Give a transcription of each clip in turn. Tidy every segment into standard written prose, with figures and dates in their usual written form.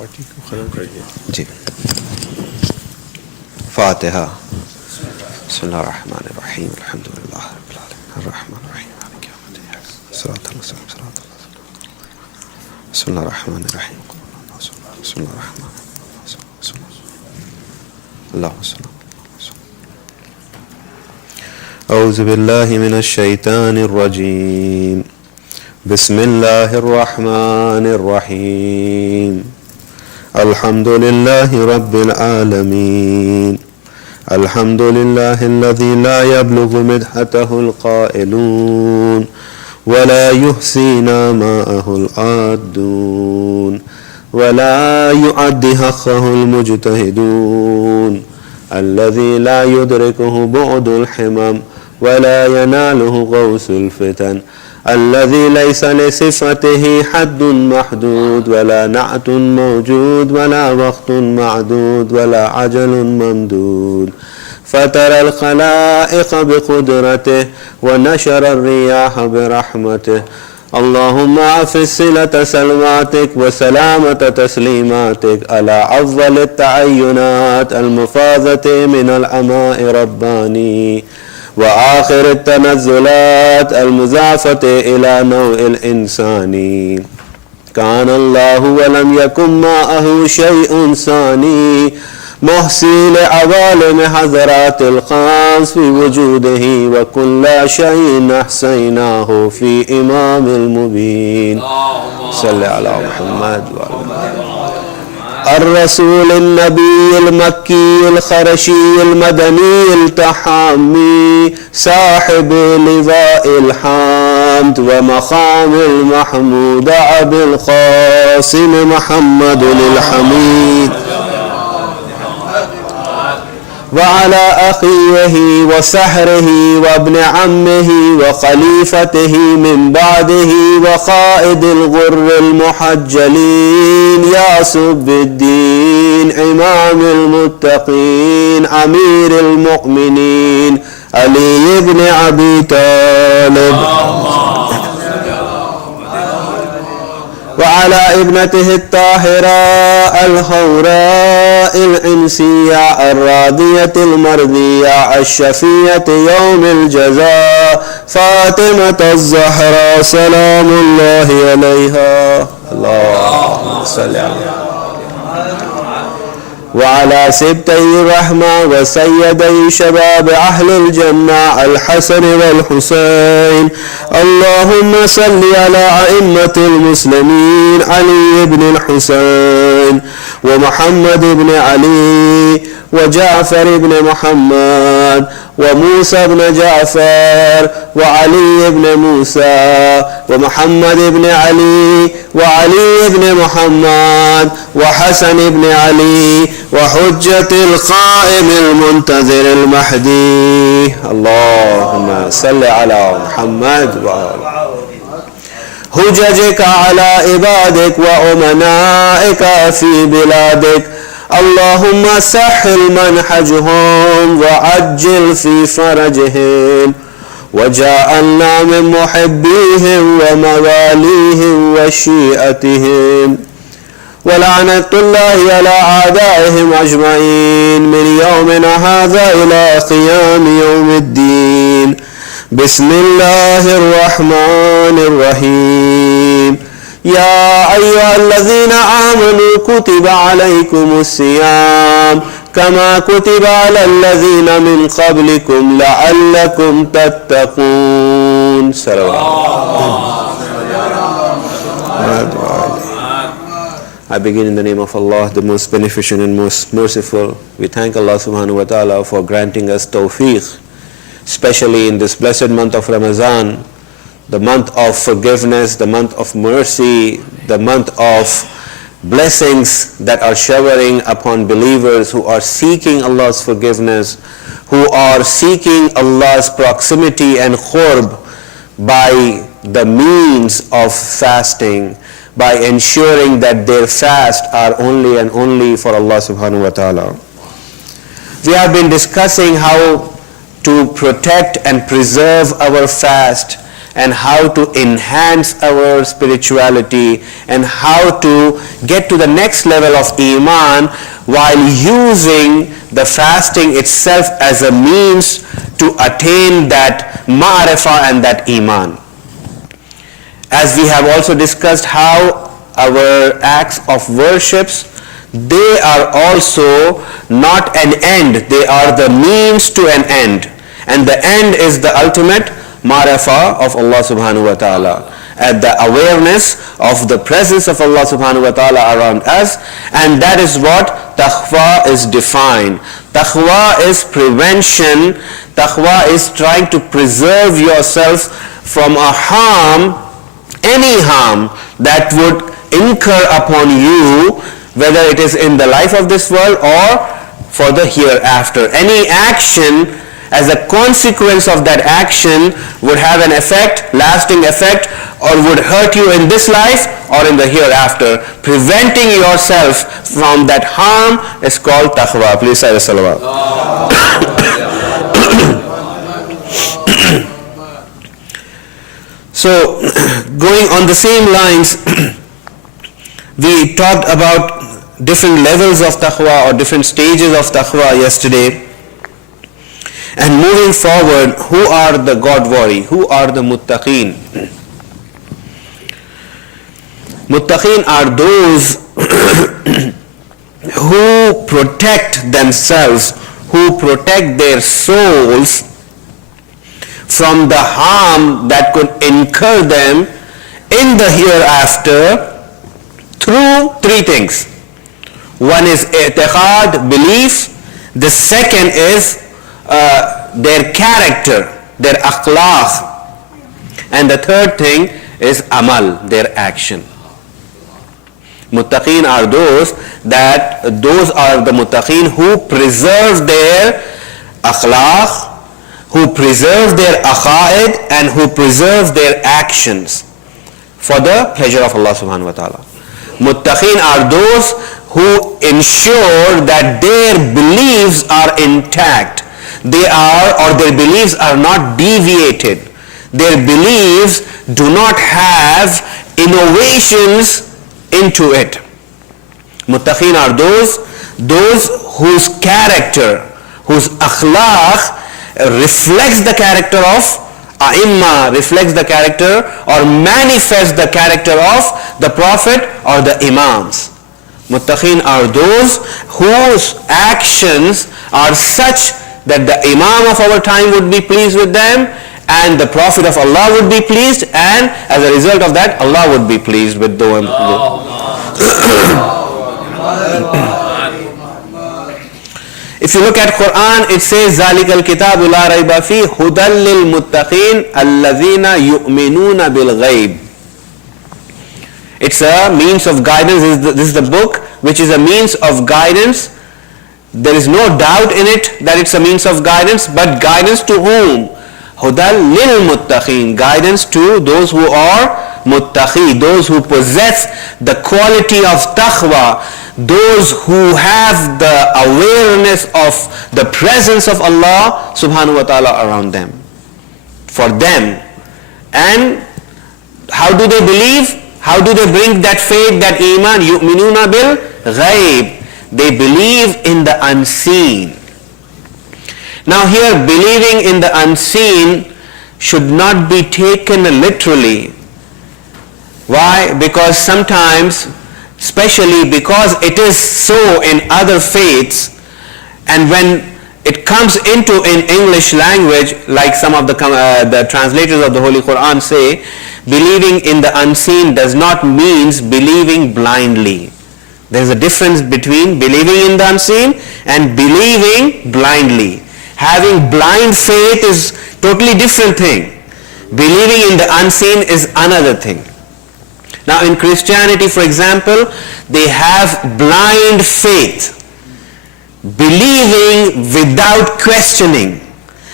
40 को खत्म करिए जी। फातिहा। बिस्मिल्लाहिर्रहमानिर्रहीम अल्हम्दुलिल्लाहि रब्बिल आलमीन अर्रहमानिर्रहीम मालिकि यौमिद्दीन सिरातल मुस्तक़ीम सिरातल लज़ीना बिस्मिल्लाहिर्रहमानिर्रहीम अऊज़ु बिल्लाहि मिनश शैतानिर रजीम बिस्मिल्लाहिर्रहमानिर्रहीम अल्हम्दुलिल्लाहि रब्बिल आलमीन अल्हम्दुलिल्लाहिल्लज़ी ला यब्लुगु मिदहतहुल क़ाइलून वला युहसीना माअहुल आद्दून वला युअद्दि हक़्क़हुल मुज्तहिदून अल्लज़ी ला युदरिकुहु बुअदुल हिमम वला यनालुहु ग़ौसुल फ़ितन الذي ليس لصفته حد محدود ولا نعت موجود ولا وقت معدود ولا عجل ممدود فترى الخلائق بقدرته ونشر الرياح برحمته اللهم أفز صلة سلواتك وسلامة تسليماتك على أفضل التعينات المفاضة من الأماء رباني وآخر التنزلات المضافة إلى نوع الإنسان كان الله ولم يكن معه شيء ثاني محصي لعوالم حضرات الخاص في وجوده وكل شيء أحصيناه في إمام المبين صل على محمد وعلى الرسول النبي المكي الخرشي المدني التحامي صاحب لواء الحمد ومقام المحمود أبي القاسم محمد الحميد وعلى أخيه وسحره وابن عمه وخليفته من بعده وقائد الغر المحجلين ياسب الدين إمام المتقين أمير المؤمنين علي بن أبي طالب وعلى ابنته الطاهرة الحوراء الإنسية الراضية المرضية الشفية يوم الجزاء فاطمة الزهراء سلام الله عليها اللهم صل عليها وعلى سبتي الرحمة وسيدي شباب أهل الجنة الحسن والحسين اللهم صل على أئمة المسلمين علي بن الحسين ومحمد بن علي وجعفر بن محمد وموسى بن جعفر وعلي بن موسى ومحمد بن علي وعلي بن محمد وحسن بن علي وحجة القائم المنتظر المهدي اللهم صل على محمد وعلى حججك على عبادك وأمنائك في بلادك اللهم سهل منهجهم وعجل في فرجهم وجعلنا من محبيهم ومواليهم وشيئتهم ولعنة الله على أعدائهم أجمعين من يومنا هذا إلى قيام يوم الدين بسم الله الرحمن الرحيم يا أيها الذين آمنوا كتب عليكم الصيام كما كتب على الذين من قبلكم لعلكم تتقون I begin in the name of Allah, the most beneficent and most merciful. We thank Allah subhanahu wa ta'ala for granting us tawfiq, especially in this blessed month of Ramadan, the month of forgiveness, the month of mercy, the month of blessings that are showering upon believers who are seeking Allah's forgiveness, who are seeking Allah's proximity and qurb by the means of fasting, by ensuring that their fast are only and only for Allah subhanahu wa ta'ala. We have been discussing how to protect and preserve our fast and how to enhance our spirituality and how to get to the next level of Iman while using the fasting itself as a means to attain that ma'rifah and that Iman. As we have also discussed how our acts of worships, they are also not an end, they are the means to an end. And the end is the ultimate ma'rifah of Allah subhanahu wa ta'ala, and the awareness of the presence of Allah subhanahu wa ta'ala around us, and that is what taqwa is defined. Taqwa is prevention, taqwa is trying to preserve yourself from a harm, any harm that would incur upon you, whether it is in the life of this world or for the hereafter. Any action as a consequence of that action would have an effect, lasting effect, or would hurt you in this life or in the hereafter. Preventing yourself from that harm is called taqwa. Please say salawat. So, going on the same lines, we talked about different levels of taqwa or different stages of taqwa yesterday. And moving forward, who are the God-worry? Who are the muttaqeen? Muttaqeen are those who protect themselves, who protect their souls from the harm that could incur them in the hereafter through three things. One is i'tiqad, belief. The second is their character, their akhlaq. And the third thing is amal, their action. Muttaqeen are those are the muttaqeen who preserve their akhlaq, who preserve their aqaid, and who preserve their actions for the pleasure of Allah subhanahu wa ta'ala. Muttaqeen are those who ensure that their beliefs are intact. Their beliefs are not deviated. Their beliefs do not have innovations into it. Muttaqeen are those whose character, whose akhlaq reflects the character of a'imma, reflects the character or manifests the character of the Prophet or the Imams. Muttaqeen are those whose actions are such that the Imam of our time would be pleased with them, and the Prophet of Allah would be pleased, and as a result of that, Allah would be pleased with them. If you look at Quran, it says, ذَلِكَ الْكِتَابُ لَا رَيْبَ فِيهِ هُدًى لِلْمُتَّقِينَ الَّذِينَ يُؤْمِنُونَ بِالْغَيْبِ. It's a means of guidance. This is the book which is a means of guidance. There is no doubt in it that it's a means of guidance, but guidance to whom? Hudal lil muttaqeen, guidance to those who are muttaqi, those who possess the quality of taqwa, those who have the awareness of the presence of Allah subhanahu wa ta'ala around them. For them. And how do they believe? How do they bring that faith, that iman? Yu'minuna bil ghaib. They believe in the unseen. Now here, believing in the unseen should not be taken literally. Why? Because sometimes, especially because it is so in other faiths, and when it comes into in English language, like some of the translators of the Holy Quran say, believing in the unseen does not mean believing blindly. There is a difference between believing in the unseen and believing blindly. Having blind faith is totally different thing. Believing in the unseen is another thing. Now in Christianity, for example, they have blind faith. Believing without questioning,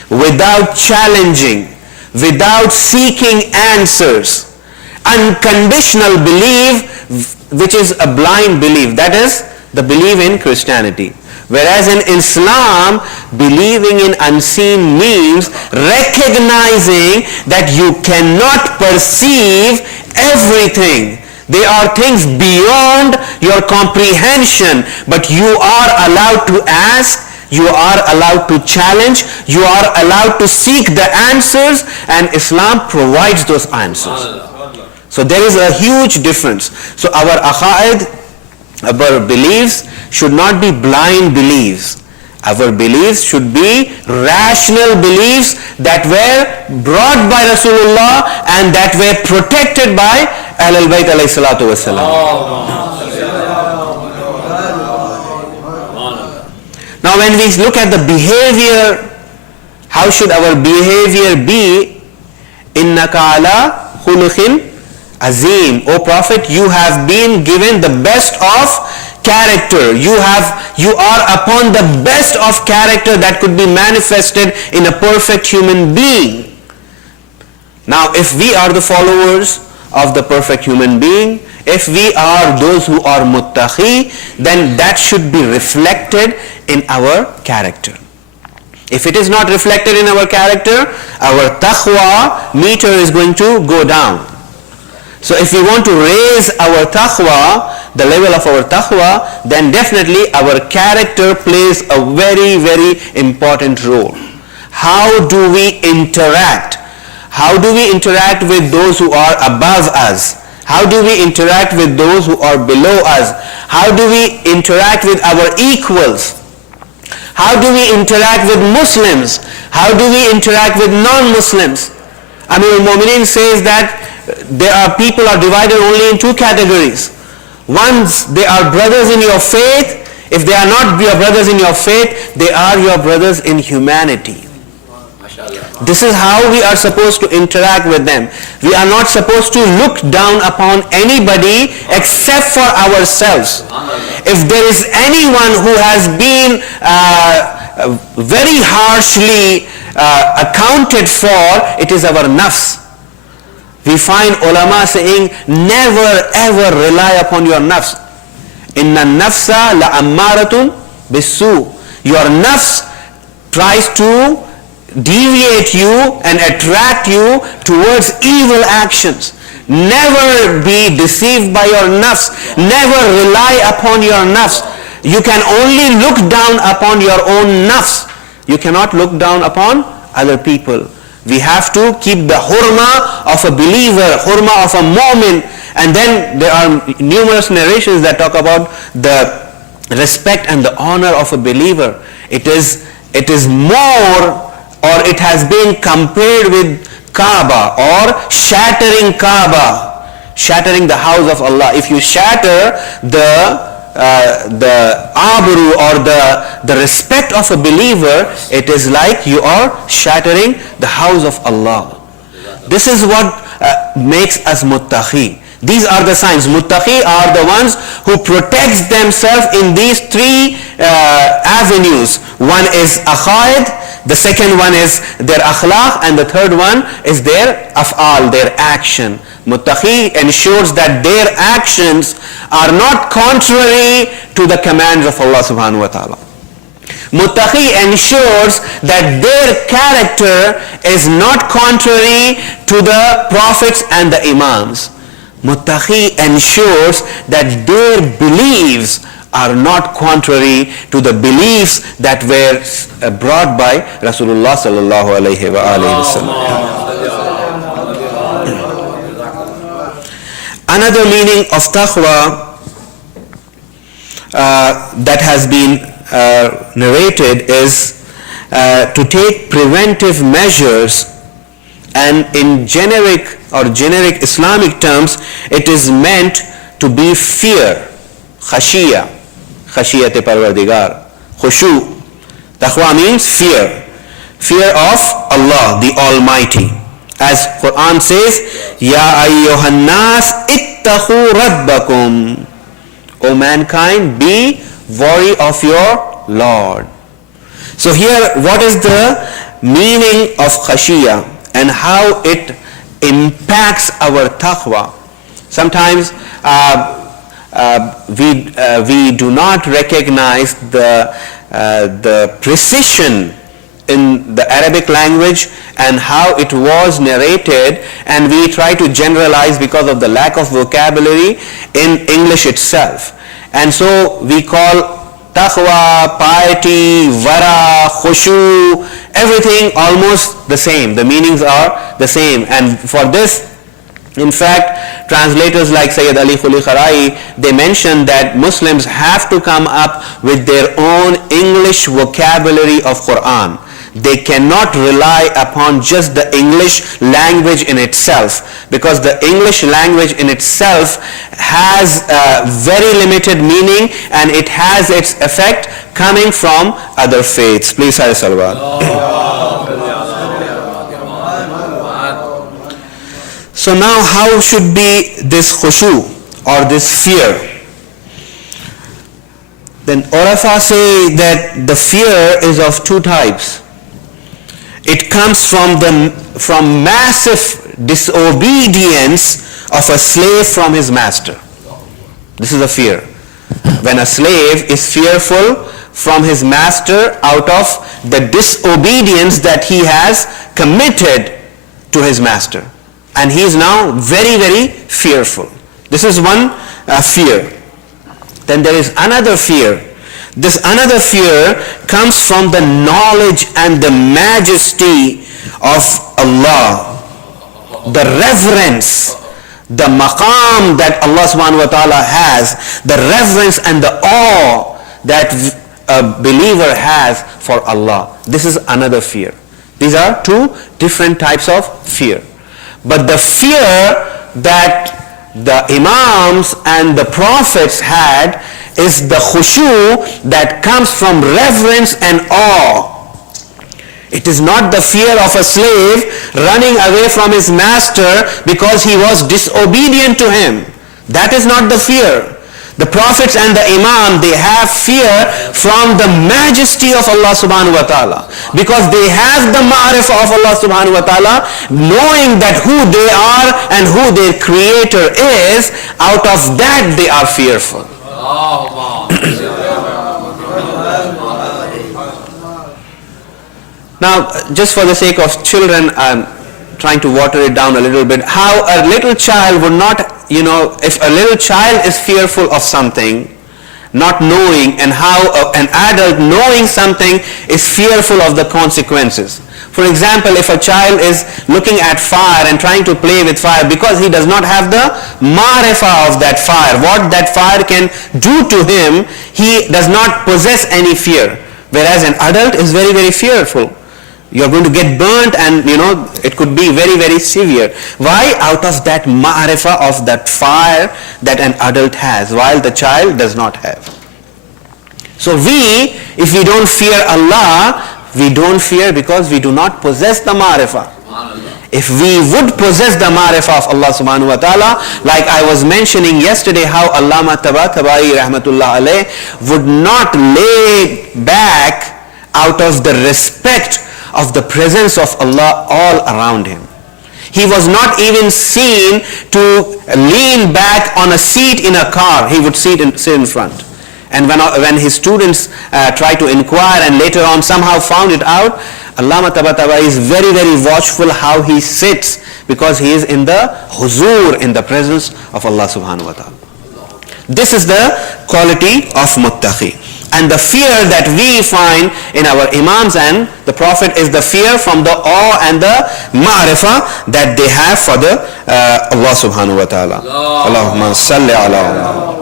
without challenging, without seeking answers. Unconditional belief, which is a blind belief. That is the belief in Christianity. Whereas in Islam, believing in unseen means recognizing that you cannot perceive everything. There are things beyond your comprehension, but you are allowed to ask, you are allowed to challenge, you are allowed to seek the answers, and Islam provides those answers. So there is a huge difference. So our aqaid, our beliefs should not be blind beliefs. Our beliefs should be rational beliefs that were brought by Rasulullah and that were protected by Ahlul Bayt alayhi salatu wasalam. Now when we look at the behavior, how should our behavior be? Innaka ala khuluqin azim. O Prophet, you have been given the best of character. You are upon the best of character that could be manifested in a perfect human being. Now if we are the followers of the perfect human being, if we are those who are muttaqi, then that should be reflected in our character. If it is not reflected in our character, our taqwa meter is going to go down. So if we want to raise our taqwa, the level of our taqwa, then definitely our character plays a very, very important role. How do we interact? How do we interact with those who are above us? How do we interact with those who are below us? How do we interact with our equals? How do we interact with Muslims? How do we interact with non-Muslims? Amir al-Mu'mineen says that there are people are divided only in two categories. Once they are brothers in your faith, if they are not your brothers in your faith, they are your brothers in humanity. This is how we are supposed to interact with them. We are not supposed to look down upon anybody except for ourselves. If there is anyone who has been very harshly accounted for, it is our nafs. We find ulama saying, never ever rely upon your nafs. Inna nafsa la ammaratun bisu. Your nafs tries to deviate you and attract you towards evil actions. Never be deceived by your nafs. Never rely upon your nafs. You can only look down upon your own nafs. You cannot look down upon other people. We have to keep the hurma of a believer, hurma of a mu'min. And then there are numerous narrations that talk about the respect and the honor of a believer. It is more, or it has been compared with Kaaba, or shattering Kaaba, shattering the house of Allah. If you shatter the abru or the respect of a believer, it is like you are shattering the house of Allah. This is what makes us muttaqi. These are the signs. Muttaqi are the ones who protect themselves in these three avenues. One is aqaid, the second one is their akhlaq, and the third one is their af'al, their action. Muttaqi ensures that their actions are not contrary to the commands of Allah subhanahu wa ta'ala. Muttaqi ensures that their character is not contrary to the prophets and the imams. Muttaqi ensures that their beliefs are not contrary to the beliefs that were brought by Rasulullah sallallahu alayhi wa sallam. Another meaning of taqwa that has been narrated is to take preventive measures, and in generic Islamic terms, it is meant to be fear, khashiyah, khashiyat-e parwardigar, khushu. Taqwa means fear of Allah, the Almighty. As Quran says, Ya ayyuhan nas ittaqu rabbakum. O mankind, be wary of your Lord. So here, what is the meaning of khashiyah and how it impacts our taqwa? Sometimes we do not recognize the the precision in the Arabic language and how it was narrated, and we try to generalize because of the lack of vocabulary in English itself. And so we call taqwa, piety, wara, khushu, everything almost the same. The meanings are the same. And for this, in fact, translators like Sayyid Ali Khuli Kharai, they mention that Muslims have to come up with their own English vocabulary of Quran. They cannot rely upon just the English language in itself, because the English language in itself has a very limited meaning and it has its effect coming from other faiths. Please say salawat. So now how should be this khushu or this fear? Then Urafa say that the fear is of two types. It comes from massive disobedience of a slave from his master. This is a fear. When a slave is fearful from his master out of the disobedience that he has committed to his master, and he is now very, very fearful. This is one fear. Then there is another fear. This another fear comes from the knowledge and the majesty of Allah, the reverence, the maqam that Allah subhanahu wa ta'ala has, the reverence and the awe that a believer has for Allah. This is another fear. These are two different types of fear. But the fear that the Imams and the Prophets had is the khushu that comes from reverence and awe. It is not the fear of a slave running away from his master because he was disobedient to him. That is not the fear. The Prophets and the Imam, they have fear from the majesty of Allah subhanahu wa ta'ala, because they have the ma'rifah of Allah subhanahu wa ta'ala, knowing that who they are and who their creator is. Out of that they are fearful. Now, just for the sake of children, I'm trying to water it down a little bit. How a little child would not, if a little child is fearful of something, not knowing, and how an adult knowing something is fearful of the consequences. For example, if a child is looking at fire and trying to play with fire because he does not have the ma'rifah of that fire, what that fire can do to him, he does not possess any fear. Whereas an adult is very, very fearful. You're going to get burnt, and it could be very, very severe. Why? Out of that ma'rifah of that fire that an adult has, while the child does not have. So if we don't fear Allah, we don't fear because we do not possess the ma'rifah. If we would possess the ma'rifah of Allah subhanahu wa ta'ala, like I was mentioning yesterday, how Allama Tabatabai rahmatullah alayh would not lay back out of the respect of the presence of Allah all around him. He was not even seen to lean back on a seat in a car. He would sit in front. And when his students tried to inquire and later on somehow found it out, Allama Tabatabai is very, very watchful how he sits, because he is in the huzur, in the presence of Allah subhanahu wa ta'ala. This is the quality of muttaqi. And the fear that we find in our Imams and the Prophet is the fear from the awe and the ma'rifah that they have for the Allah subhanahu wa ta'ala. Allahumma salli ala.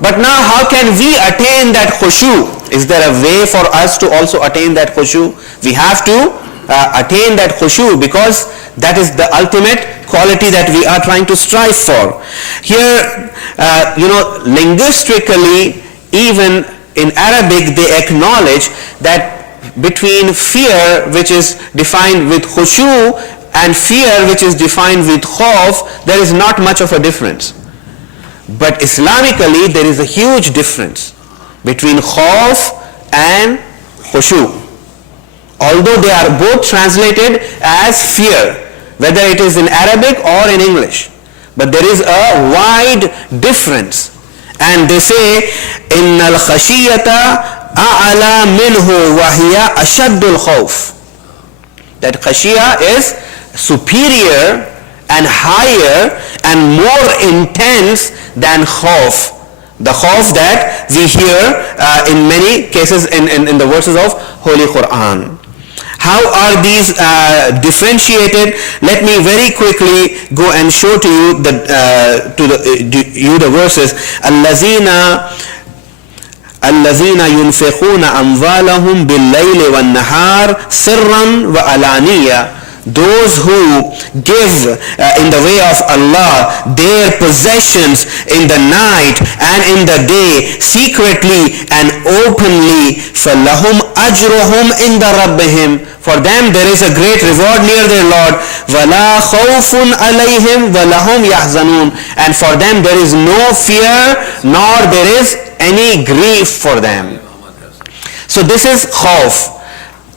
But now how can we attain that khushu? Is there a way for us to also attain that khushu? We have to attain that khushu, because that is the ultimate quality that we are trying to strive for. Here, linguistically, even in Arabic, they acknowledge that between fear, which is defined with khushu, and fear, which is defined with khawf, there is not much of a difference. But Islamically, there is a huge difference between khawf and khushu. Although they are both translated as fear, whether it is in Arabic or in English, but there is a wide difference. And they say, إِنَّ الْخَشِيَّةَ أعلى منه وهي أشد الخوف. That khashiyah is superior and higher and more intense than khawf. The khawf that we hear in many cases in the verses of Holy Quran. How are these differentiated? Let me very quickly go and show to you the verses. الذين ينفقون أموالهم بالليل والنهار سرا وعلانية. Those who give in the way of Allah their possessions in the night and in the day, secretly and openly, فَلَهُمْ أَجْرُهُمْ عِنْدَ رَبِّهِمْ. For them there is a great reward near their Lord. وَلَا خَوْفٌ عَلَيْهِمْ وَلَهُمْ يَحْزَنُونَ. And for them there is no fear nor there is any grief for them. So this is khawf.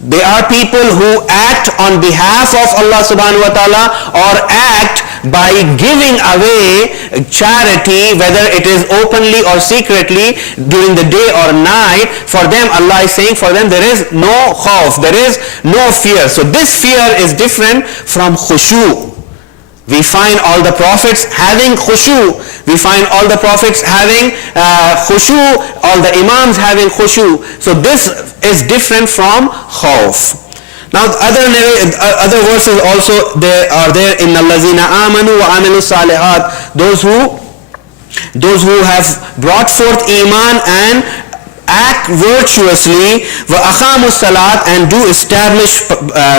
They are people who act on behalf of Allah subhanahu wa ta'ala or act by giving away charity, whether it is openly or secretly during the day or night. For them, Allah is saying, for them there is no khawf, there is no fear. So this fear is different from khushu. We find all the prophets having khushu. We find all the prophets having khushu, all the imams having khushu. So this is different from khawf. Now other verses also are there in allazina amanu wa amilu salihat. Those who have brought forth iman and act virtuously, وَأَخَامُوا الصَّلَاةِ, and do establish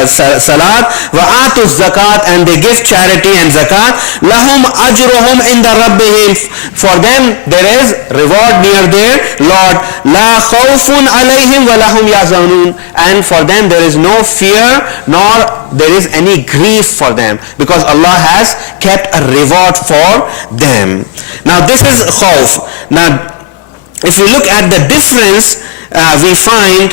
salat, وَآتُوا الزَّكَاةِ, and they give charity and zakat, لَهُمْ أَجْرُهُمْ عِنْدَ رَبِّهِمْ. For them there is reward near their Lord. لَا خَوْفٌ عَلَيْهِمْ وَلَهُمْ يَحْزَنُونَ. And for them there is no fear nor there is any grief for them, because Allah has kept a reward for them. Now this is khawf. Now if we look at the difference, we find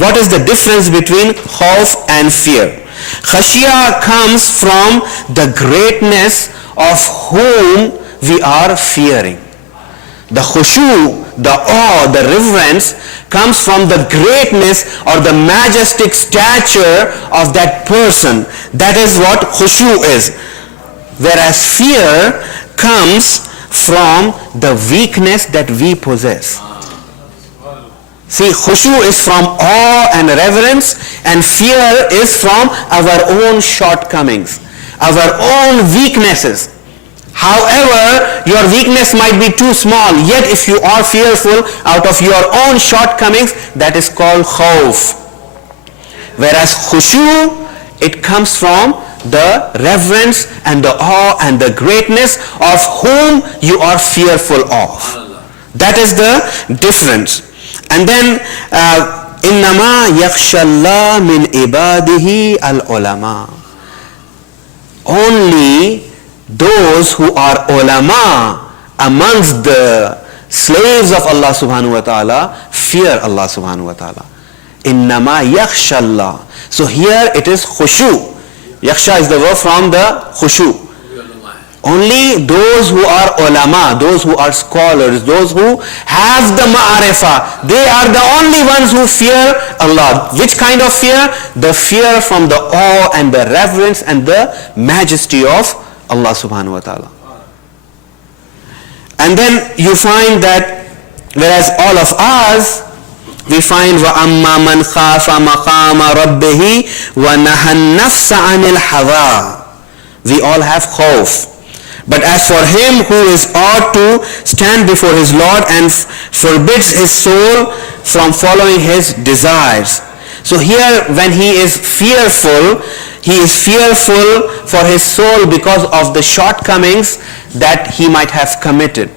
what is the difference between khawf and fear. Khashiyah comes from the greatness of whom we are fearing. The khushu, the awe, the reverence comes from the greatness or the majestic stature of that person. That is what khushu is. Whereas fear comes from the weakness that we possess. See, khushu is from awe and reverence, and fear is from our own shortcomings, our own weaknesses. However, your weakness might be too small, yet if you are fearful out of your own shortcomings, that is called khawf. Whereas khushu, it comes from the reverence and the awe and the greatness of whom you are fearful of. That is the difference. And then إِنَّمَا يَخْشَى اللَّهَ مِنْ عِبَادِهِ الْعُلَمَاءِ. Only those who are ulama amongst the slaves of Allah subhanahu wa ta'ala fear Allah subhanahu wa ta'ala. إِنَّمَا يَخْشَى اللَّهَ. So here it is khushu. Yaksha is the verb from the khushu. Only those who are ulama, those who are scholars, those who have the ma'arifah, they are the only ones who fear Allah. Which kind of fear? The fear from the awe and the reverence and the majesty of Allah subhanahu wa ta'ala. And then you find that whereas all of us, we find وَأَمَّا مَنْ خَافَ مَقَامَ رَبِّهِ وَنَهَى النَّفْسَ عَنِ الْهَوَىٰ. We all have khawf. But as for him who is ought to stand before his Lord and forbids his soul from following his desires. So here when he is fearful for his soul because of the shortcomings that he might have committed.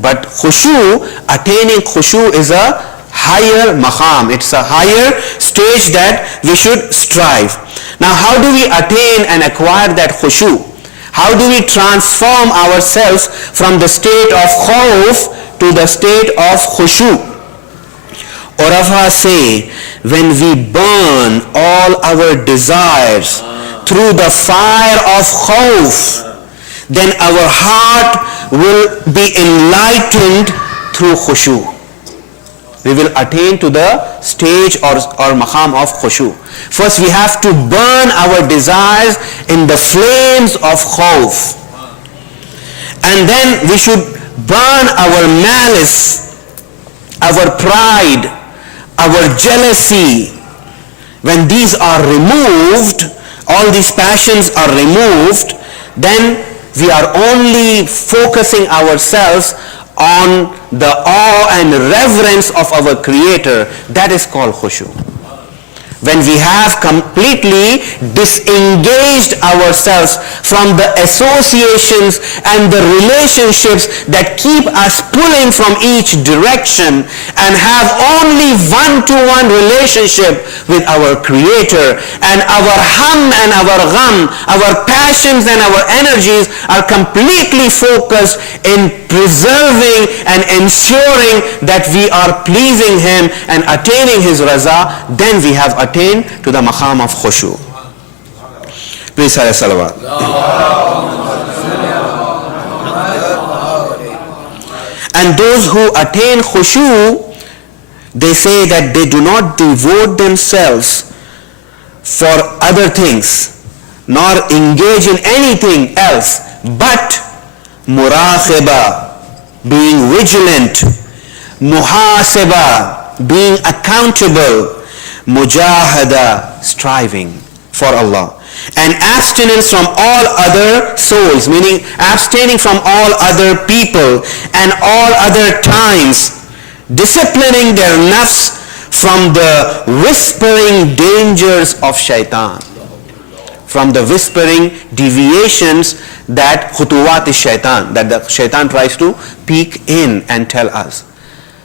But khushu, attaining khushu is a higher maqam. It's a higher stage that we should strive. Now how do we attain and acquire that khushu? How do we transform ourselves from the state of khawf to the state of khushu? Urafa say, when we burn all our desires through the fire of khawf, then our heart will be enlightened through khushu. we will attain to the stage or maqam of khushu. First we have to burn our desires in the flames of khawf. And then we should burn our malice, our pride, our jealousy. When these are removed, all these passions are removed, then we are only focusing ourselves on the awe and reverence of our Creator. That is called khushu. When we have completely disengaged ourselves from the associations and the relationships that keep us pulling from each direction and have only one-to-one relationship with our Creator, and our hum and our gham, our passions and our energies are completely focused in preserving and ensuring that we are pleasing Him and attaining His raza, then we have attained to the maqam of khushu. Please say salawat. And those who attain khushu, they say that they do not devote themselves for other things, nor engage in anything else, but muraqaba, being vigilant, muhasaba, being accountable, mujahada, striving for Allah, and abstinence from all other souls, meaning abstaining from all other people and all other times, disciplining their nafs from the whispering dangers of shaitan, from the whispering deviations that khutuwat is shaitan, that the shaitan tries to peek in and tell us.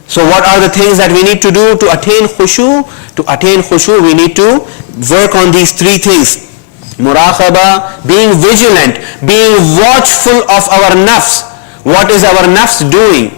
So what are the things that we need to do to attain khushu? To attain khushu, we need to work on these three things. Muraqaba, being vigilant, being watchful of our nafs. What is our nafs doing?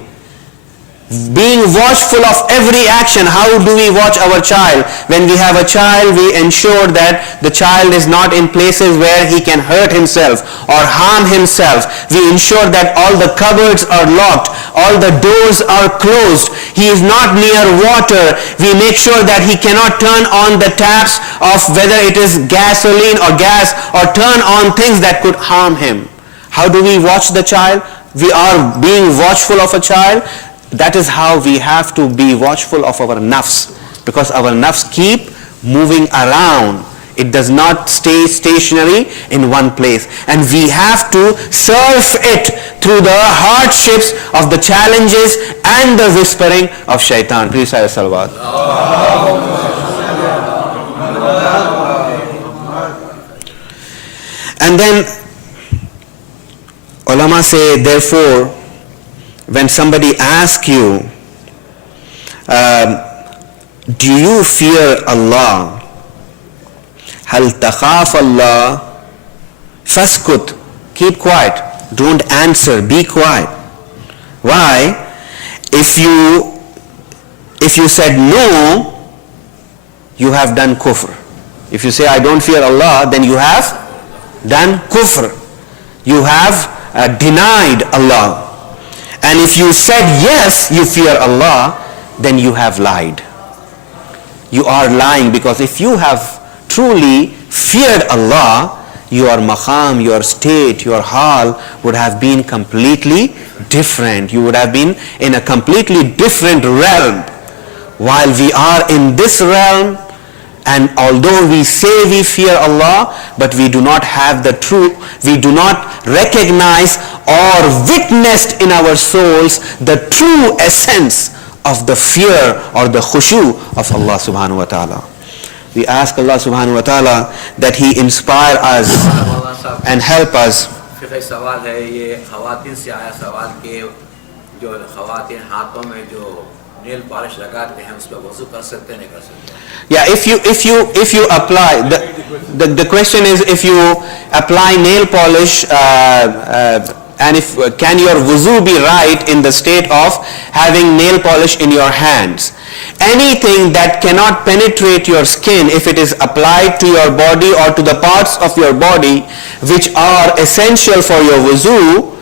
Being watchful of every action. How do we watch our child? When we have a child, we ensure that the child is not in places where he can hurt himself or harm himself. We ensure that all the cupboards are locked, all the doors are closed. He is not near water. We make sure that he cannot turn on the taps of whether it is gasoline or gas, or turn on things that could harm him. How do we watch the child? We are being watchful of a child. That is how we have to be watchful of our nafs, because our nafs keep moving around. It does not stay stationary in one place, and we have to surf it through the hardships of the challenges and the whispering of shaitan. Please say salawat. And then ulama say, therefore, when somebody asks you, do you fear Allah? Hal takhaf Allah? Faskut. Keep quiet. Don't answer. Be quiet. Why? If you said no, you have done kufr. If you say I don't fear Allah, then you have done kufr. You have denied Allah. And if you said yes, you fear Allah, then you have lied. You are lying, because if you have truly feared Allah, your maqam, your state, your hal would have been completely different. You would have been in a completely different realm. While we are in this realm, and although we say we fear Allah, but we do not have the truth, we do not recognize or witnessed in our souls the true essence of the fear or the khushu of Allah subhanahu wa ta'ala. We ask Allah subhanahu wa ta'ala that He inspire us and help us. Yeah, if you apply the question is, if you apply nail polish and if can your wuzu be right in the state of having nail polish in your hands? Anything that cannot penetrate your skin, if it is applied to your body or to the parts of your body which are essential for your wuzu,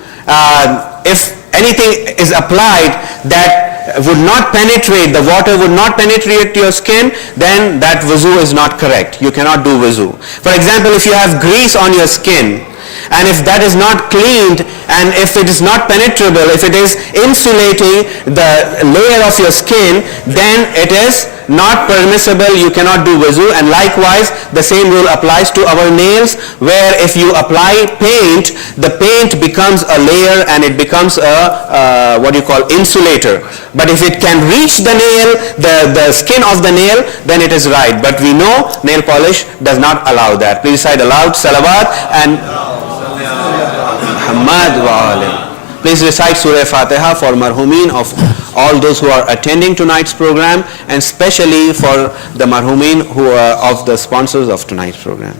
if anything is applied that would not penetrate, the water would not penetrate your skin, then that wuzu is not correct. You cannot do wuzu. For example, if you have grease on your skin, and if that is not cleaned, and if it is not penetrable, if it is insulating the layer of your skin, then it is not permissible, you cannot do wuzu. And likewise, the same rule applies to our nails, where if you apply paint, the paint becomes a layer and it becomes a insulator. But if it can reach the nail, the skin of the nail, then it is right. But we know nail polish does not allow that. Please recite aloud salawat and Muhammad wa alim. Please recite Surah Fatiha for marhumin of all those who are attending tonight's program, and especially for the marhumin who are of the sponsors of tonight's program.